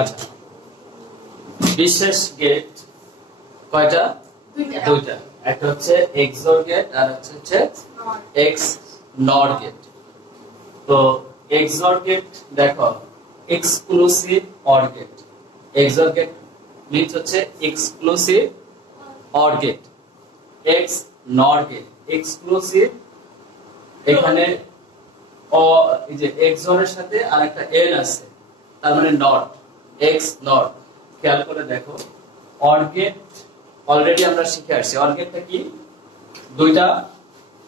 আচ্ছা, বিশেষ গেট কয়টা? দুইটা। একটা হচ্ছে এক্সঅর গেট আর হচ্ছে এক্স নর গেট। তো এক্সঅর গেট দেখো exclusive or gate. XOR gate means হচ্ছে exclusive or gate. X nor gate exclusive, এখানে এই যে এক্সঅর এর সাথে আরেকটা এন আছে, তার মানে নট, এক্স নট। খেয়াল করে দেখো অর গেট অলরেডি আমরা শিখে আসছি। অর গেটটা কি? দুইটা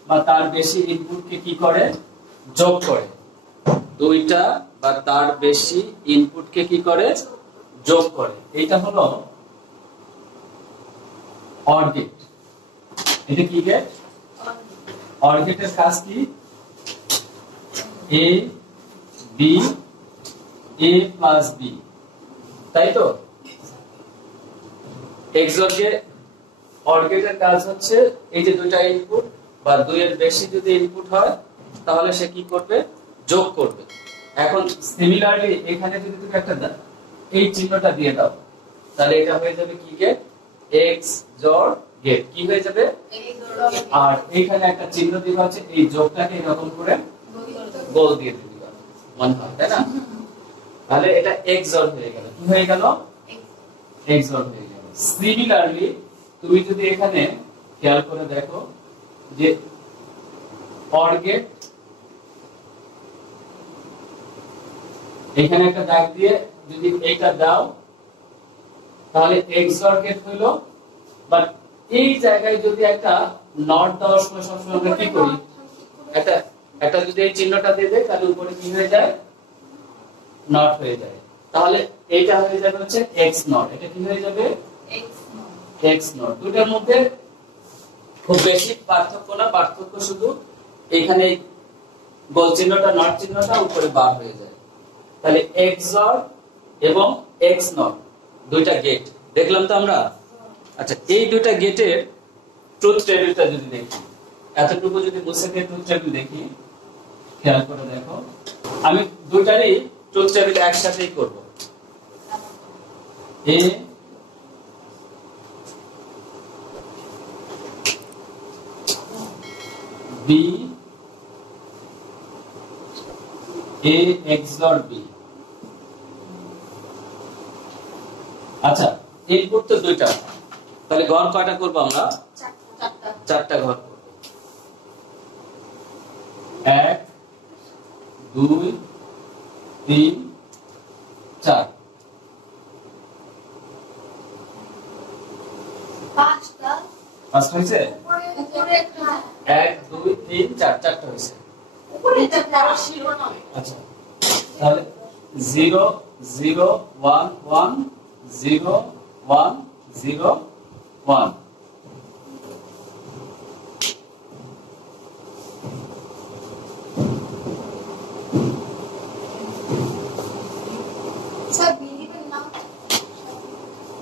বা তার বেশি ইনপুটকে কি করে? যোগ করে। দুইটা বা তার বেশি ইনপুটকে কি করে? যোগ করে। এইটা হলো অর গেট। এটা কি গেট? অর গেটের কাজ কি? A B, A plus B, তাই তো? এক্সঅর গেট অর গেটের কাজ হচ্ছে এই যে দুইটা ইনপুট বা দুইয়ের বেশি যদি ইনপুট হয় তাহলে সে কি করবে? যোগ করবে। এখন সিমিলারলি এখানে যদি তুমি একটা এই চিহ্নটা দিয়ে দাও তাহলে এটা হয়ে যাবে কি গেট? এক্স জর গেট। কি হয়ে যাবে? আর এইখানে একটা চিহ্ন দিবা আছে, এই যোগটাকে এরকম করে গোল দিয়ে দিবা, মনে হয় তাই না? তাহলে এটা এক্সঅর হয়ে গেল। কি হয়ে গেল? এক্সঅর হয়ে গেল। সিমিলারলি তুমি যদি এখানে খেয়াল করে দেখো যে অর গেট, এখানে একটা দাগ দিয়ে যদি এইটা দাও তাহলে এক্সঅর গেট হলো। বাট এই জায়গায় যদি একটা নট দেওয়ার সময় সবসময় আমরা কি করি? একটা যদি এই চিহ্নটা দিয়ে দেয় তাহলে উপরে কি হয়ে যায়? নট হয়ে যায়। তাহলে এইটা হয়ে যাবে হচ্ছে এক্স নট। এটা কি হয়ে যাবে? X not. দুটার মধ্যে খুব বেশি পার্থক্য না, পার্থক্য শুধু এখানে গোল চিহ্নটা, নট চিহ্নটা উপরে বার হয়ে যায়। তাহলে এক্সঅর এবং এক্স নট দুইটা গেট দেখলাম তো আমরা। আচ্ছা, এই দুইটা গেটের ট্রুথ টেবিলটা যদি দেখি, এতটুকু যদি মুছে দিয়ে ট্রুথ টেবিল দেখি, খেয়াল করে দেখো আমি দুইটারই ট্রুথ টেবিল একসাথেই করব। A B, A এক্সঅর B. আচ্ছা, ইনপুট তো দুইটা, তাহলে ঘর কয়টা করব আমরা? চারটা ঘর করব। 1 2 3 4। পাঁচটা হয়েছে? 1 2 3 4, চারটা হয়েছে। আচ্ছা, তাহলে 0 0 1 1 0 1 0 1।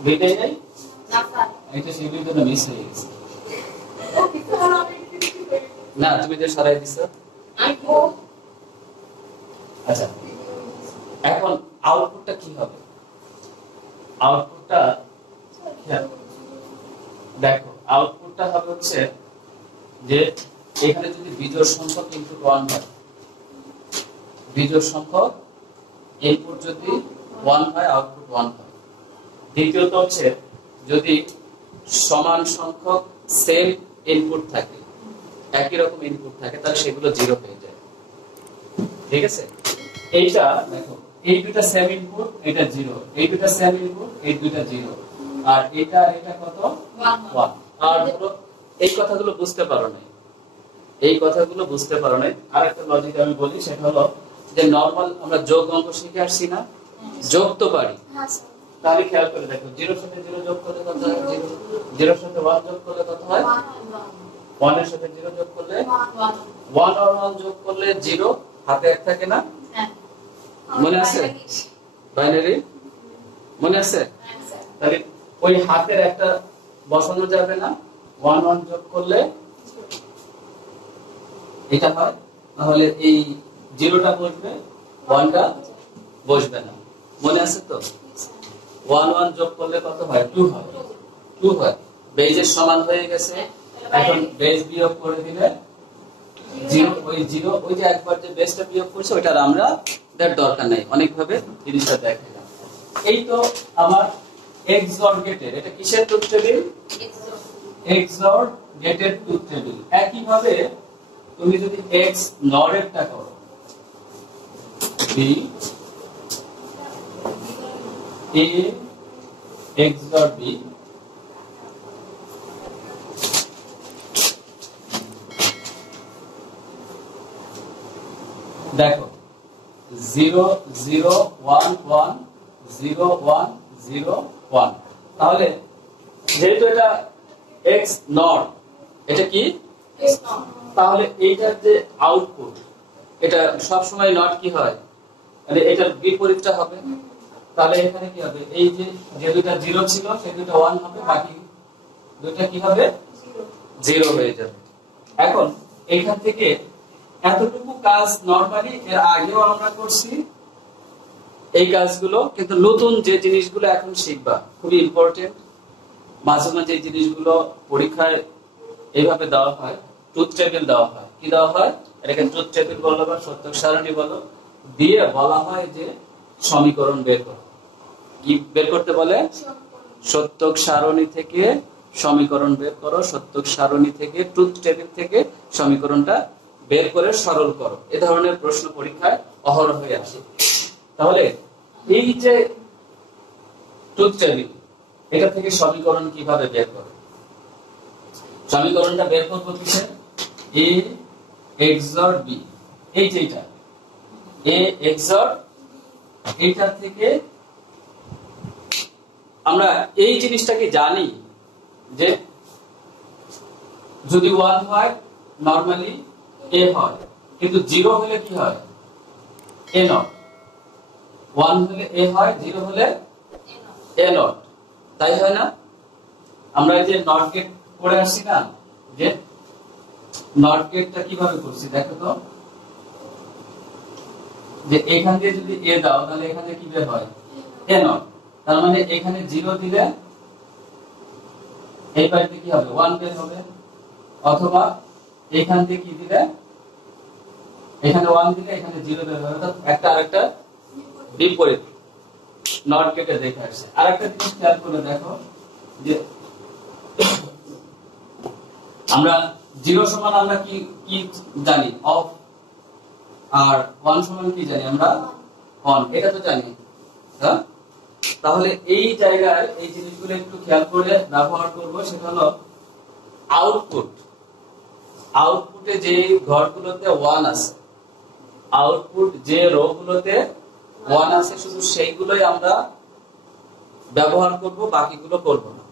বিটাই নাই না স্যার, এটা সেগুলো তো মিস হয়ে গেছে। না, তুমি যে সরাই দিছো। আচ্ছা, এখন আউটপুটটা কি হবে? আউটপুটটা দেখো, আউটপুটটা হবে হচ্ছে যে এখানে যদি বিজোড় সংখ্যক ইনপুট 1 হয়, বিজোড় সংখ্যক ইনপুট যদি 1 হয়, আউটপুট 1 হয়। দ্বিতীয়ত হচ্ছে যদি সমান সংখ্যক সেম ইনপুট থাকে, একই রকম ইনপুট থাকে, তাহলে সেগুলো 0 হয়ে যায়। ঠিক আছে? এইটা দেখো, এই দুটো সেম ইনপুট, এটা 0, এই দুটো সেম ইনপুট, এই দুটো 0, আর এটা কত? 1। আর ধরো এই কথাগুলো বুঝতে পারো না, এই কথাগুলো বুঝতে পারো না। আরেকটা লজিক আমি বলি, সেটা হলো যে নরমাল আমরা যোগ অঙ্ক শিখে আসছি না, যোগ তো পারি। তাহলে খেয়াল করে দেখো, 0 এর সাথে 0 যোগ করলে কত হয়? 0 0 এর সাথে 1 যোগ করলে কত হয়? 1 এর সাথে 0 যোগ করলে 1 আর 1 যোগ করলে 0, হাতে 1 থাকে না? মনে আছে? বাইনারি মনে আছে? তাহলে ওই হাতের একটা বসানো যাবে না, 1 1 যোগ করলে এটা হয়, তাহলে এই 0টা বসবে, 1টা বসবে না। মনে আছে তো? 1 1 যোগ করলে কত হয় 2 হয় 2 হয় বেজের সমান হয়ে গেছে এখন বেজ বিয়োগ করে দিলে 0 ওই 0 ওই যে একবার যে বেজটা বিয়োগ করছে ওটার আমরা দেখ দরকার নাই অনেক ভাবে জিনিসটা দেখাইলাম এই তো আমার XOR গেটের এটা কিসের ট্রুথ টেবিল XOR গেটের ট্রুথ টেবিল একই ভাবে তুমি যদি X NOR এরটা করো B A XOR B দেখো 0 0 1 1 0 1 0 1 তাহলে যেহেতু এটা X NOR এটা কি X NOR তাহলে এইটার যে আউটপুট এটা সব সময় নট কি হয় মানে এটার বিপরীতটা হবে তাহলে এখানে কি হবে এই যে দুটো 0 ছিল সেই দুটো 1 হবে বাকি দুটো কি হবে 0 হয়ে যাবে এখন এখান থেকে এতটুকু কাজ নরমালি এর আগেও আমরা করছি এই কাজগুলো কিন্তু নতুন যে জিনিসগুলো এখন শিখবা খুবই ইম্পর্টেন্ট মাঝে মাঝে এই জিনিসগুলো পরীক্ষায় এইভাবে দেওয়া হয় ট্রুথ টেবিল দেওয়া হয় কি দেওয়া হয় এটাকে ট্রুথ টেবিল বলো বা সত্য সারণী বলো দিয়ে বলা হয় যে সমীকরণ বের করো কি বের করতে বলে সত্য সারণী থেকে সমীকরণ বের করো সত্য সারণী থেকে ট্রুথ টেবিল থেকে সমীকরণটা বের করে সরল করো এই ধরনের প্রশ্ন পরীক্ষায় অহরহ হয়ে আসে তাহলে এই যে ট্রুথ টেবিল এটা থেকে সমীকরণ কিভাবে বের করো সমীকরণটা বের করব কিসে A XOR B এই যে এটা A XOR এটা থেকে আমরা এই জিনিসটাকে জানি যে যদি 1 হয় নরমালি A হয় কিন্তু 0 হলে কি হয় A নট 1 হলে A হয় 0 হলে A নট তাই হয় না আমরা এই যে নট গেট পড়ে আসছি না যে নট গেটটা কিভাবে করছি দেখো তো যে এখান দিয়ে যদি A দাও তাহলে এখানে কি বের হয় A নট তার মানে এখানে 0 দিলে এই পাশে কি হবে 1 বের হবে অথবা এখান থেকে কি দিলে এখানে 1 দিলে এখানে 0 বের হবে অর্থাৎ একটা আরেকটা বিপরীত নট গেটে দেখে আসছে আরেকটা জিনিস খেয়াল করে দেখো যে আমরা 0 সমান আমরা কি কি জানি অফ আর 1 সমান কি জানি আমরা অন এটা তো জানি হ্যাঁ তাহলে এই জায়গায় এই জিনিসগুলো একটু খেয়াল করে ব্যবহার করব সেটা হলো আউটপুটে যে ঘরগুলোতে 1 আছে আউটপুট যে রো গুলোতে 1 আছে শুধু সেইগুলোই আমরা ব্যবহার করব বাকিগুলো করব না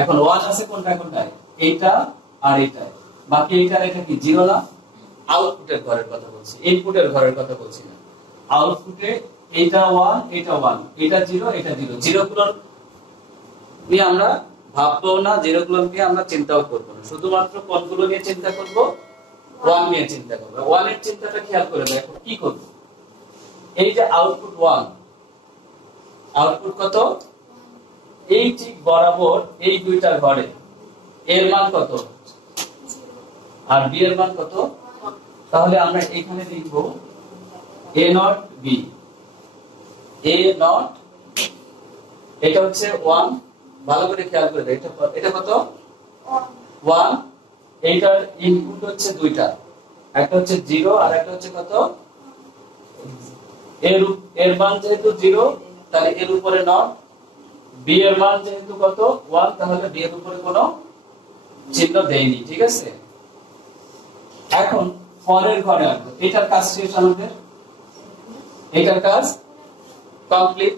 এখন 1 আছে কোনটা কোনটায় এইটা আর এইটা বাকি এইটা এটা কি 0 না আউটপুটের ঘরের কথা বলছি ইনপুটের ঘরের কথা বলছি না আউটপুটে এইটা 1 এটা 1 এটা 0 এটা 0 0 গুলো নিয়ে আমরা ভাববো না 0 গুলো নিয়ে আমরা চিন্তাও করব না শুধুমাত্র কোনগুলো নিয়ে চিন্তা করব 1 নিয়ে চিন্তা করব 1 এর চিন্তাটা খেয়াল করে দেখো কি করব এই যে আউটপুট 1 আউটপুট কত এই ঠিক বরাবর এই দুইটা ঘরে এর মান কত আর বি এর মান কত তাহলে আমরা এখানে লিখব a not b a not এটা হচ্ছে 1 ভালো করে খেয়াল করে দেখো এটা কত 1 এইটার ইনপুট হচ্ছে দুইটা একটা হচ্ছে 0 আর একটা হচ্ছে কত এর মান যেহেতু 0 তাহলে এর উপরে নট b এর মান যেহেতু কত 1 তাহলে b এর উপরে কোনো চিহ্ন দেইনি ঠিক আছে এখন পরের ঘরে আসবো এটার কাজ শেষ আমাদের এটার কাজ কমপ্লিট